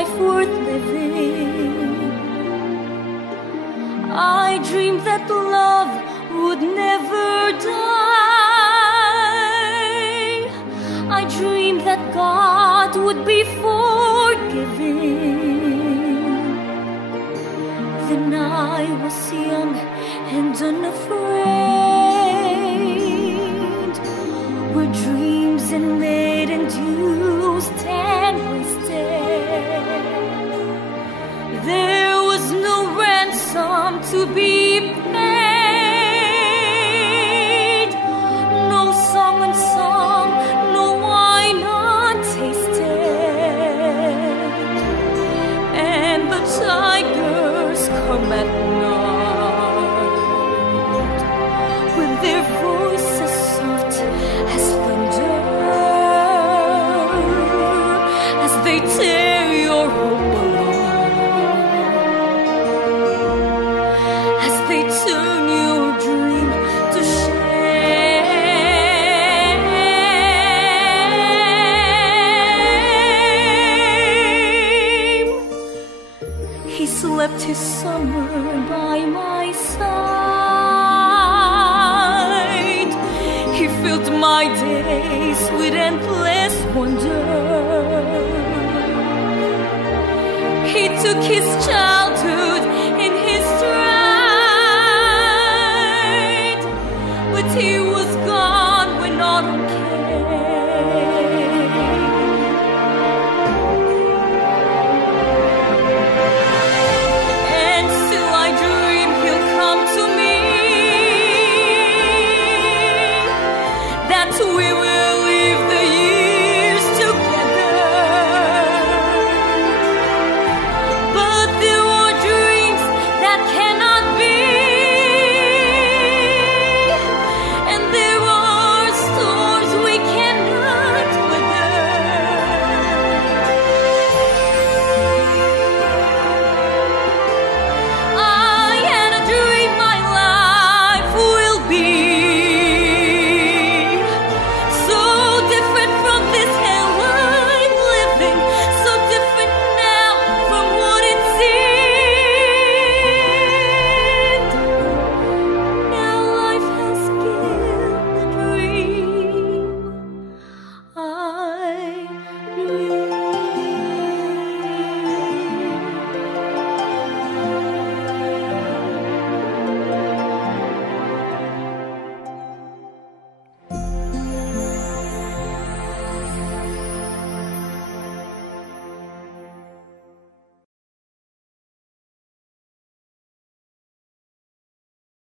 life worth living. I dreamed that love would never die. I dreamed that God would be forgiving. Then I was young and unafraid, where dreams and maiden dew stand wasted. There was no ransom to be paid, no song unsung, no wine untasted, and the tigers come at night with their voices soft as thunder, as they tear your hope apart, as they turn your dream to shame. He slept his summer by my side. He filled my days with endless wonder. He took his childhood in his stride, but he